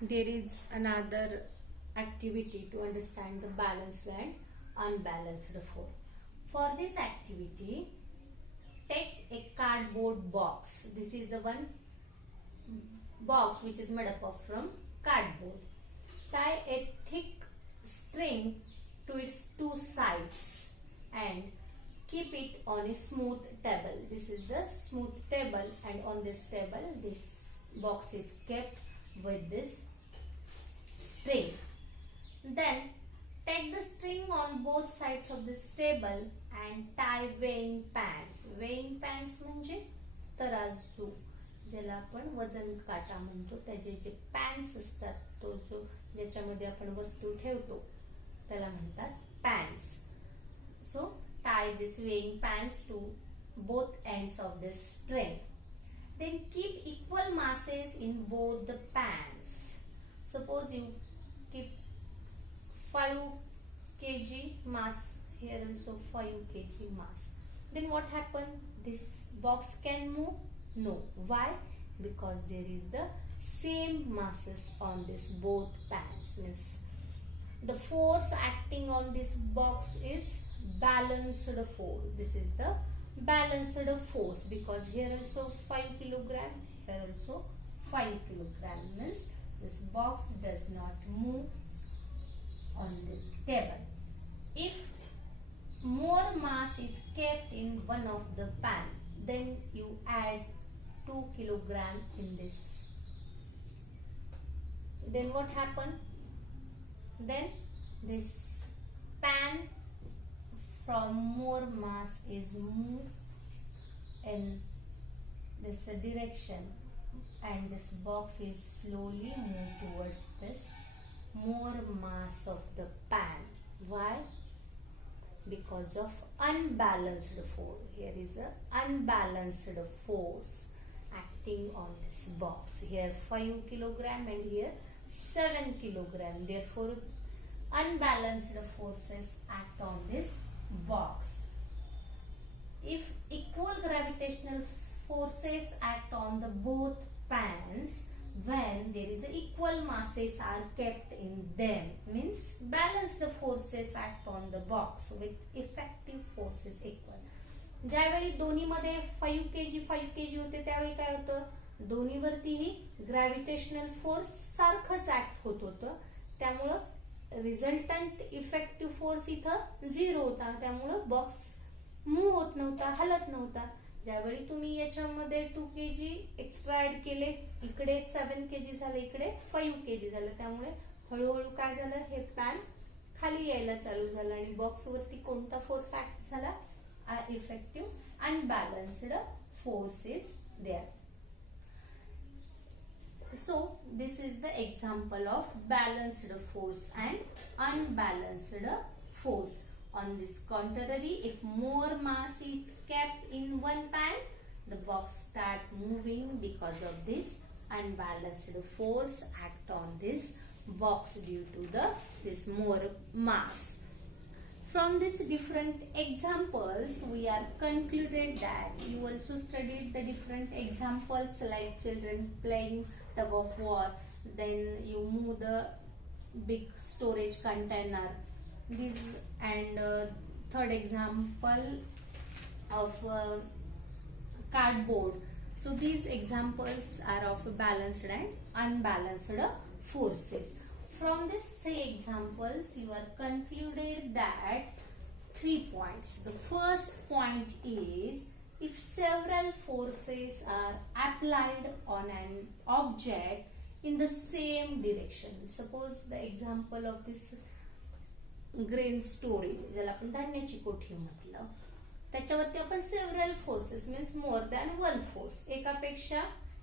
there is another activity to understand the balanced and unbalanced force. For this activity, take a cardboard box. This is the one box which is made up of from cardboard. Tie a thick string to its two sides and keep it on a smooth table. This is the smooth table, and on this table this box is kept with this string. Then take the string on both sides of this table and tie weighing pans. Weighing pans म्हणजे तराजू, ज्याला आपण वजन काटा म्हणतो. त्याचे जे pens असतात, तो जो ज्याच्यामध्ये आपण वस्तू ठेवतो त्याला म्हणतात pens. So tie this weighing pans to both ends of this string. Then keep equal masses in both the pans. Suppose you keep 5 kg mass, here also 5 kg mass. Then what happen? This box can move? No. Why? Because there is the same masses on this both pans. Means the force acting on this box is balanced force. This is the balanced force, because here also 5 kilogram, here also 5 kilogram. Means this box does not move on the table. If more mass is kept in one of the pan, then you add 2 kilogram in this. Then what happen? Then this pan from more mass is moved in this direction, and this box is slowly moved towards this more mass of the pan. Why? Because of unbalanced force. Here is a unbalanced force acting on this box. Here 5 kilogram and here 7 kilogram. Therefore, unbalanced forces act on this box. If equal gravitational forces act on the both pans, when there is equal masses are kept in them, means balanced forces act on the box with effective forces equal. ज्यावेळी दोन्ही मध्ये 5 kg होते, त्यावेळी काय होतं, दोन्हीवरतीही gravitational force सारखंच act होत होतं. त्यामुळं रिझल्टंट इफेक्टिव्ह फोर्स इथं 0 होता. त्यामुळं बॉक्स मूव्ह होत नव्हता, हलत नव्हता. ज्यावेळी तुम्ही याच्यामध्ये 2 kg एक्स्ट्रा ऍड केले, इकडे 7 kg झालं, इकडे 5 kg झालं. त्यामुळे हळूहळू काय झालं, हे पॅन खाली यायला चालू झालं आणि बॉक्स वरती कोणता फोर्स ऍक्ट झाला, effective unbalanced force is there. So this is the example of balanced force and unbalanced force. On this contrary, if more mass is kept in one pan, the box start moving because of this unbalanced force act on this box due to this more mass. From these different examples, we are concluded that you also studied the different examples like children playing tug of war, then you move the big storage container. This and third example of cardboard. So these examples are of balanced and unbalanced forces. From these 3 examples, you are concluded that 3 points. The first point is, if several forces are applied on an object in the same direction. Suppose the example of this grain storage, ज्याला आपण धान्याची कोठी म्हटलं, त्याच्यावरती आपण several forces means more than one force, एकापेक्षा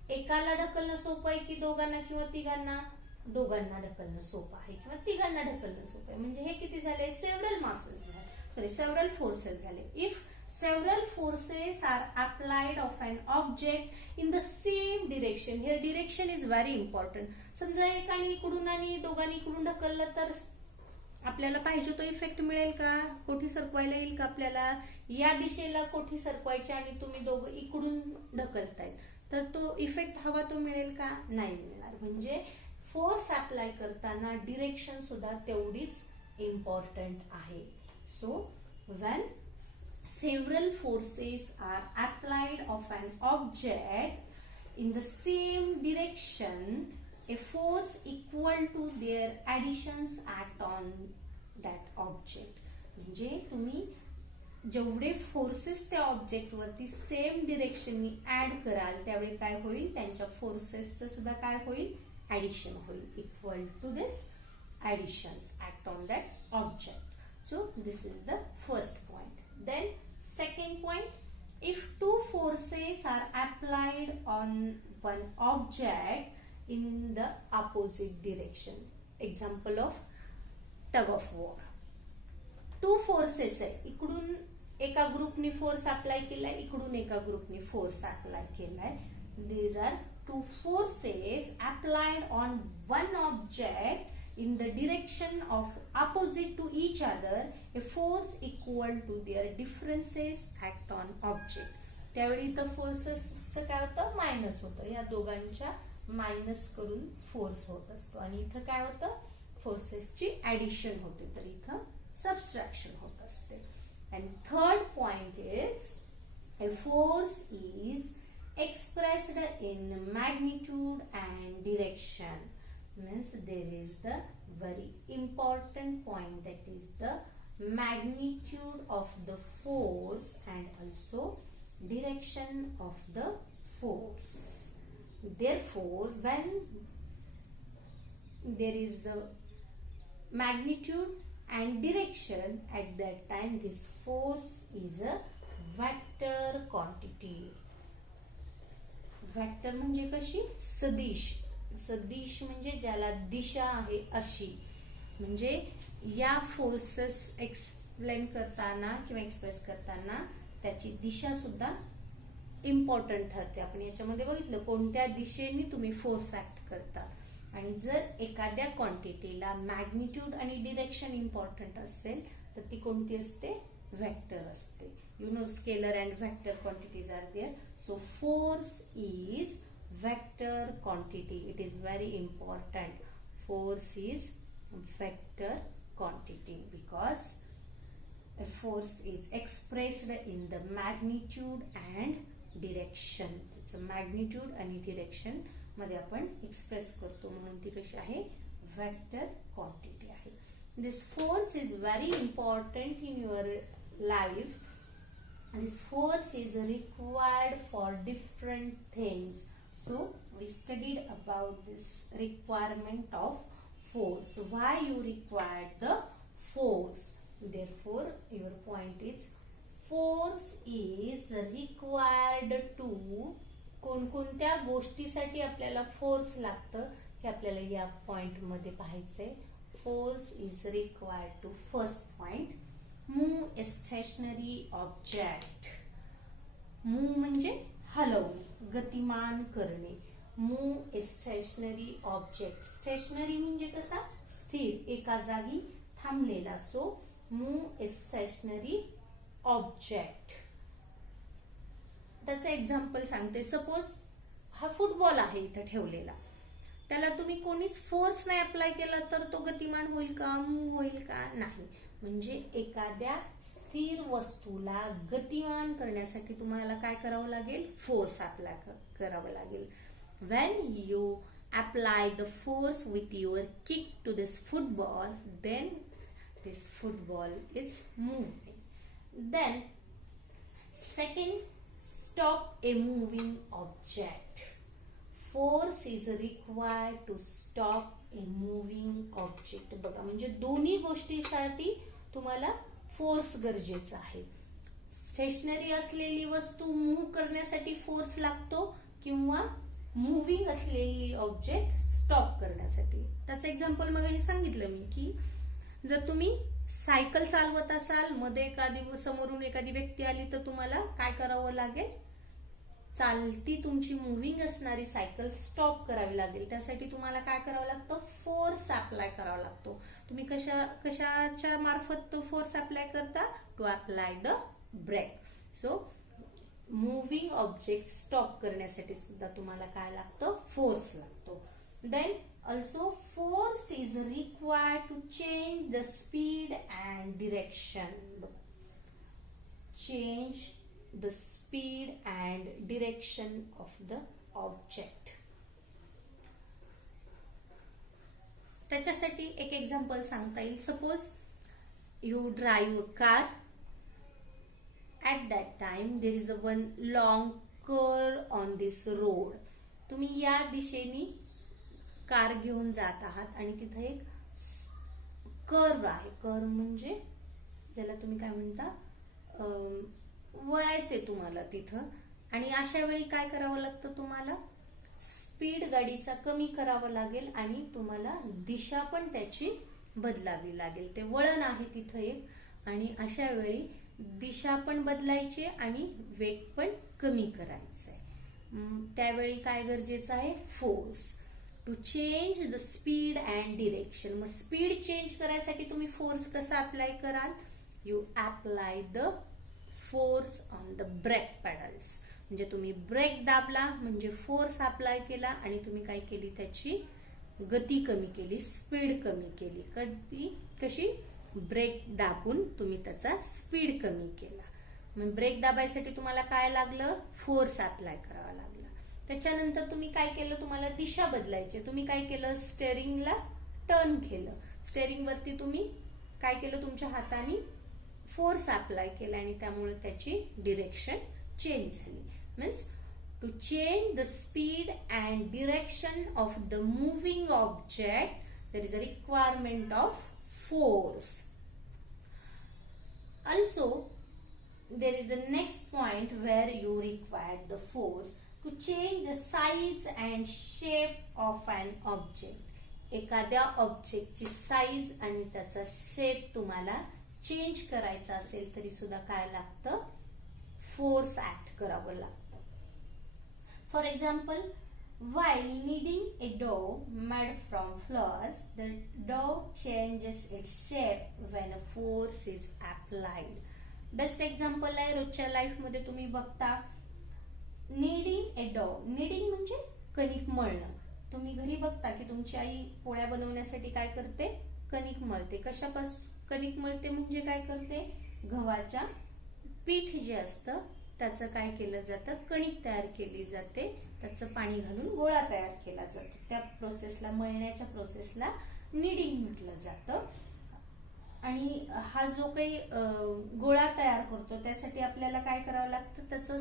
एकाला ढकलणं सोपं आहे की दोघांना किंवा तिघांना, दोघांना ढकलणं सोपं आहे किंवा तिघांना ढकलणं सोपं आहे. म्हणजे हे किती झाले, सेव्हरल मासेस झाले, सॉरी सेव्हरल फोर्सेस झाले. If several forces are applied of an object in the same direction, here direction is very important. समजा एकाने इकडून आणि दोघांनी इकडून ढकललं तर आपल्याला पाहिजे तो इफेक्ट मिळेल का, कोठी सरकवायला येईल का आपल्याला, या दिशेला कोठी सरकवायची आणि तुम्ही दोघं इकडून ढकलतायत तर तो इफेक्ट हवा तो मिळेल का, नाही मिळणार. म्हणजे फोर्स अप्लाय करताना डिरेक्शन सुद्धा तेवढीच इम्पॉर्टंट आहे. So when several forces are applied of an object in the same direction, a force equal to their additions act on that object. म्हणजे तुम्ही जेवढे फोर्सेस त्या ऑब्जेक्ट वरती सेम डिरेक्शननी ऍड कराल त्यावेळी काय होईल, त्यांच्या फोर्सेसचं सुद्धा काय होईल, ऍडिशन होईल. Equal to this additions act on that object. So this is the first point. Then second point, if two forces are applied on one object in the opposite direction. Example of tug of war. Two forces आहे, इकडून एका ग्रुपनी force apply केलाय, इकडून एका ग्रुपनी force apply केलाय. These are two forces applied on one object in the direction of opposite to each other. A force equal to their differences act on object. त्यावेळी इथं फोर्सेसचं काय होतं, मायनस होतं. या दोघांच्या मायनस करून फोर्स होत असतो आणि इथं काय होतं, फोर्सेसची ऍडिशन होते, तर इथं सबस्ट्रॅक्शन होत असते. And third point is a force is expressed in magnitude and direction. Means there is the very important point, that is the magnitude of the force and also direction of the force. Therefore, when there is the magnitude and direction, at that time this force is a vector quantity. Vector म्हणजे कशी, सदिश. सदिश म्हणजे ज्याला दिशा आहे अशी. म्हणजे या फोर्सेस एक्सप्लेन करताना किंवा एक्सप्रेस करताना त्याची दिशा सुद्धा इम्पॉर्टंट ठरते. आपण याच्यामध्ये बघितलं कोणत्या दिशेने तुम्ही फोर्स ऍक्ट करता. आणि जर एखाद्या क्वांटिटीला मॅग्निट्यूड आणि डिरेक्शन इम्पॉर्टंट असेल तर ती कोणती असते, व्हेक्टर असते. You know scalar and vector quantities are there. So force is vector quantity. It is very important. Force is vector quantity because a force is expressed in the magnitude and direction. It's a magnitude आणि direction मध्ये आपण express करतो, म्हणून ती कशी आहे, vector quantity आहे. This force is very important in your life. This force is required for different things. So we studied about this requirement of force. Why you required the force? Therefore, your point is force is required to कोणकोणत्या गोष्टीसाठी आपल्याला force लागतं हे आपल्याला या point मध्ये पाहायचंय. Force is required to, first point, move a stationary object. Move म्हणजे हलवणे, गतिमान करणे. Move a stationary object. Stationary म्हणजे कसा, स्थिर, एका जागी थांबलेला. So move a stationary object. त्याचं एक्झाम्पल सांगते. सपोज हा फुटबॉल आहे इथं ठेवलेला, त्याला तुम्ही कोणीच फोर्स नाही अप्लाय केला तर तो गतिमान होईल का, मूव होईल का, नाही. म्हणजे एखाद्या स्थिर वस्तूला गतिमान करण्यासाठी तुम्हाला काय करावं लागेल, फोर्स अप्लाय करावं लागेल. When you apply the force with your kick to this football, then this football is moving. Then second, stop a moving object. Force is required to stop a moving object. बघा, म्हणजे दोन्ही गोष्टीसाठी तुम्हाला force गरजेचा आहे. Stationery असलेली वस्तू move करण्यासाठी फोर्स लागतो किंवा मूव्हिंग असलेली ऑब्जेक्ट स्टॉप करण्यासाठी. त्याचं एक्झाम्पल मग सांगितलं मी की जर तुम्ही सायकल चालवत असाल, मध्ये समोरून एखादी व्यक्ती आली तर तुम्हाला काय करावं लागेल, चालती तुमची मूव्हिंग असणारी सायकल स्टॉप करावी लागेल. त्यासाठी तुम्हाला काय करावं लागतं, फोर्स अप्लाय करावा लागतो. तुम्ही कशाच्या मार्फत तो फोर्स अप्लाय करता, to apply the brake. So moving object stop करण्यासाठी सुद्धा तुम्हाला काय लागतं, फोर्स लागतो. Then also force is required to change the speed and direction. Change the speed and direction of the object. त्याच्यासाठी एक एक्झाम्पल सांगता येईल. Suppose you drive a car. At that time there is a one long curve on this road. तुम्ही या दिशेने car घेऊन जात आहात आणि तिथे एक कर्व आहे. कर्व म्हणजे ज्याला तुम्ही काय म्हणता, वळायचे तुम्हाला तिथं. आणि अशा वेळी काय करावं लागतं, तुम्हाला स्पीड गाडीचा कमी करावं लागेल आणि तुम्हाला दिशा पण त्याची बदलावी लागेल. ते वळण आहे तिथं एक, आणि अशा वेळी दिशा पण बदलायची आणि वेग पण कमी करायचा आहे. त्यावेळी काय गरजेचं आहे, force to change the speed and direction. मग स्पीड चेंज करायसाठी तुम्ही फोर्स कसा अप्लाय कराल, you apply the force on the brake pedals. म्हणजे तुम्ही ब्रेक दाबला म्हणजे फोर्स अप्लाय केला आणि तुम्ही काय केली, त्याची गती कमी केली, स्पीड कमी केली. कशी, ब्रेक दाबून तुम्ही त्याचा स्पीड कमी केला. मग ब्रेक दाबायसाठी तुम्हाला काय लागलं, फोर्स अप्लाय करावा लागला. त्याच्यानंतर तुम्ही काय केलं, तुम्हाला दिशा बदलायची. तुम्ही काय केलं, स्टेअरिंगला टर्न केलं. स्टेअरिंग वरती तुम्ही काय केलं, तुमच्या हाताने फोर्स अप्लाय केला आणि त्यामुळे त्याची डिरेक्शन चेंज झाली. Means to change the speed and direction of the moving object there is a requirement of force. Also, there is a next point where you require the force to change the size and shape of an object. एखाद्या ऑब्जेक्टची size आणि त्याचा shape तुम्हाला change करायचा असेल तरी सुद्धा काय लागतं, फोर्स ऍक्ट करावं लागतं. For example, while kneading a dough made from flours, the dough changes its shape when a force is applied. Best example आहे रोजच्या लाईफ मध्ये तुम्ही बघता. kneading a dough, kneading म्हणजे कणिक मळणं. तुम्ही घरी बघता की तुमची आई पोळ्या बनवण्यासाठी काय करते, कणिक मळते. कशापासून कणिक मळते म्हणजे काय करते, गव्हाच्या पीठ जे असतं त्याचं काय केलं जातं, कणिक तयार केली जाते. त्याचं पाणी घालून गोळा तयार केला जातो. त्या प्रोसेसला, मळण्याच्या प्रोसेसला नीडिंग म्हटलं जातं. आणि हा जो काही गोळा तयार करतो त्यासाठी आपल्याला काय करावं लागतं, त्याचं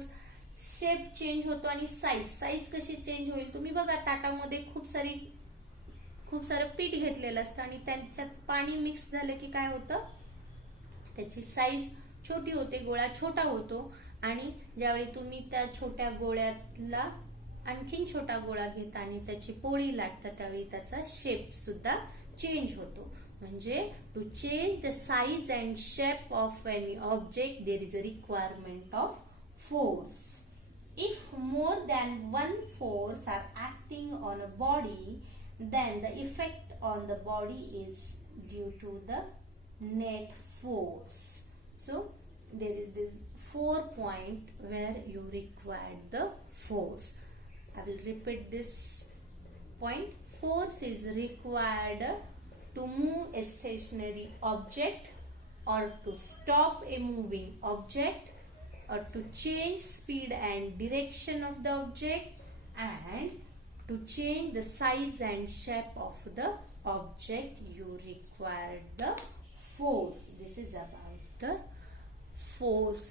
शेप चेंज होतो आणि साईज कशी चेंज होईल. तुम्ही बघा, ताटामध्ये खूप सारं पीठ घेतलेलं असतं आणि त्यांच्यात पाणी मिक्स झालं की काय होतं, त्याची साईज छोटी होते, गोळा छोटा होतो. आणि ज्यावेळी तुम्ही त्या छोट्या गोळ्यातला आणखीन छोटा गोळा घेता आणि त्याची पोळी लाटता त्यावेळी त्याचा शेप सुद्धा चेंज होतो. म्हणजे to change the size and shape of any object there is a requirement of force. If more than one force are acting on a body, then the effect on the body is due to the net force. So there is this 4 point where you require the force. I will repeat this point. Force is required to move a stationary object or to stop a moving object or to change speed and direction of the object and to change the size and shape of the object. You require the force. This is about the force.